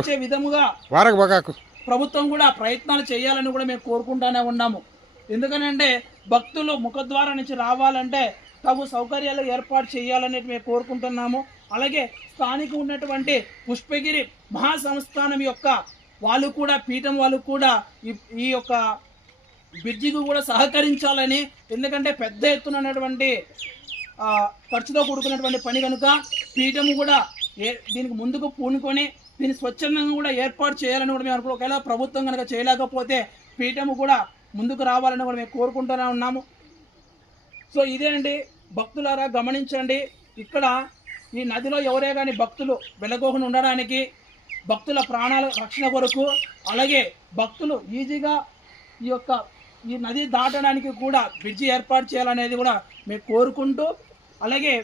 వచ్చే విధముగా ప్రభుత్వం కూడా ప్రయత్నాలు చేయాలని కూడా మేము కోరుకుంటానే ఉన్నాము. ఎందుకనంటే భక్తులు ముఖద్వారం నుంచి రావాలంటే తగు సౌకర్యాలు ఏర్పాటు చేయాలనేది మేము కోరుకుంటున్నాము. అలాగే స్థానిక ఉన్నటువంటి పుష్పగిరి మహాసంస్థానం యొక్క వాళ్ళు కూడా పీఠం వాళ్ళు కూడా ఈ యొక్క బ్రిడ్జికి కూడా సహకరించాలని ఎందుకంటే పెద్ద ఎత్తున ఉన్నటువంటి ఆ, ఖర్చుతో కూడుకున్నటువంటి పని కనుక పీఠము కూడా ఏ దీనికి ముందుకు పూనుకొని దీన్ని స్వచ్ఛందంగా కూడా ఏర్పాటు చేయాలని కూడా మేము అనుకో ఒకవేళ ప్రభుత్వం కనుక చేయలేకపోతే పీఠము కూడా ముందుకు రావాలని కూడా మేము కోరుకుంటూనే ఉన్నాము. సో ఇదే అండి భక్తులారా గమనించండి ఇక్కడ ఈ నదిలో ఎవరే కానీ భక్తులు వెలగోకుండా ఉండడానికి భక్తుల ప్రాణాల రక్షణ కొరకు అలాగే భక్తులు ఈజీగా ఈ యొక్క ఈ నది దాటడానికి కూడా బ్రిడ్జి ఏర్పాటు చేయాలనేది కూడా మేము కోరుకుంటూ అలాగే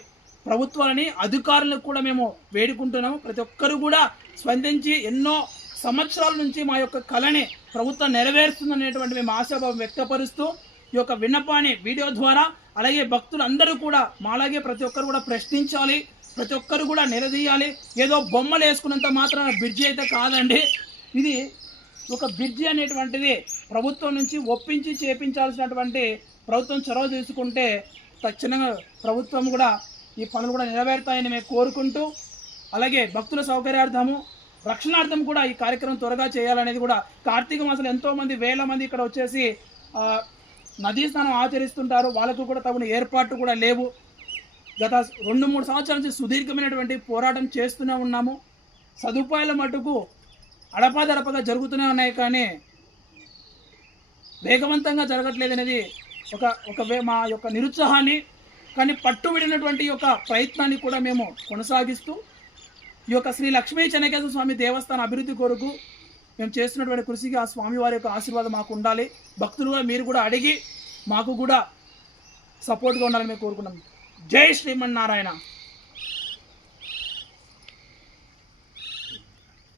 ప్రభుత్వాలని అధికారులకు కూడా మేము వేడుకుంటున్నాము. ప్రతి ఒక్కరు కూడా స్పందించి ఎన్నో సంవత్సరాల నుంచి మా యొక్క కళని ప్రభుత్వం నెరవేరుస్తుందనేటువంటి మేము ఆశాభావం వ్యక్తపరుస్తూ ఈ యొక్క విన్నపాన్ని వీడియో ద్వారా అలాగే భక్తులు అందరూ కూడా మాలాగే ప్రతి ఒక్కరు కూడా ప్రశ్నించాలి. ప్రతి ఒక్కరు కూడా నిలదీయాలి. ఏదో బొమ్మలు వేసుకున్నంత మాత్రాన బ్రిడ్జి అయితే కాదండి. ఇది ఒక బ్రిడ్జి అనేటువంటిది ప్రభుత్వం నుంచి ఒప్పించి చేపించాల్సినటువంటి ప్రభుత్వం చొరవ తీసుకుంటే తక్షణంగా ప్రభుత్వం కూడా ఈ పనులు కూడా నెరవేరుతాయని మేము కోరుకుంటూ అలాగే భక్తుల సౌకర్యార్థము రక్షణార్థం కూడా ఈ కార్యక్రమం త్వరగా చేయాలనేది కూడా కార్తీక మాసంలో ఎంతోమంది వేల మంది ఇక్కడ వచ్చేసి నదీ స్నానం ఆచరిస్తుంటారు. వాళ్ళకు కూడా తగిన ఏర్పాట్లు కూడా లేవు. గత రెండు మూడు సంవత్సరాల నుంచి సుదీర్ఘమైనటువంటి పోరాటం చేస్తూనే ఉన్నాము. సదుపాయాల మటుకు అడపాదడపగా జరుగుతూనే ఉన్నాయి కానీ వేగవంతంగా జరగట్లేదు అనేది ఒక ఒక వే- మా యొక్క నిరుత్సాహాన్ని కానీ పట్టు విడినటువంటి యొక్క ప్రయత్నాన్ని కూడా మేము కొనసాగిస్తూ ఈ యొక్క శ్రీ లక్ష్మీ చెన్నకేశ్వర స్వామి దేవస్థాన అభివృద్ధి కొరకు మేము చేస్తున్నటువంటి కృషికి ఆ స్వామి వారి యొక్క ఆశీర్వాదం మాకు ఉండాలి. భక్తులుగా మీరు కూడా అడిగి మాకు కూడా సపోర్ట్గా ఉండాలని మేము కోరుకున్నాం జై శ్రీమన్నారాయణ.